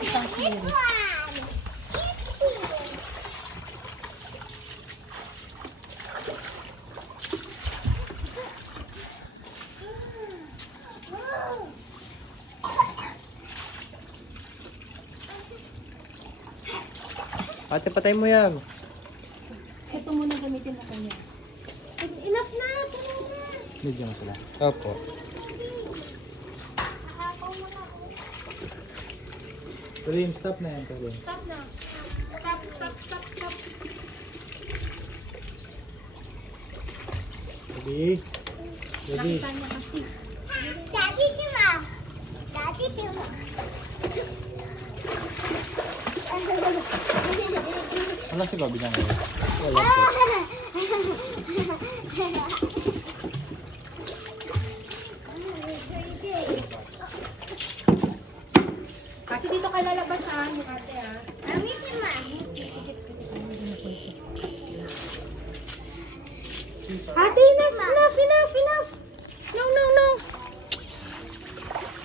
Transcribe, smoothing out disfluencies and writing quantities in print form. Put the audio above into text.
Isang kilo. Ate, patay mo yan. Ito muna gamitin na kanya. Enough na! Tuloy na! Medyo na sila. Opo. Tulin, stop na yan, Tulin. Stop na. Stop, stop, stop, stop. Ready? Ready? Nakita niya kasi. Daddy, Tuma. Daddy, Tuma. Wala si Bobby na ngayon. Wala po. Kasi dito ka lalabas ha, yung ate ha. Mami, Tuma.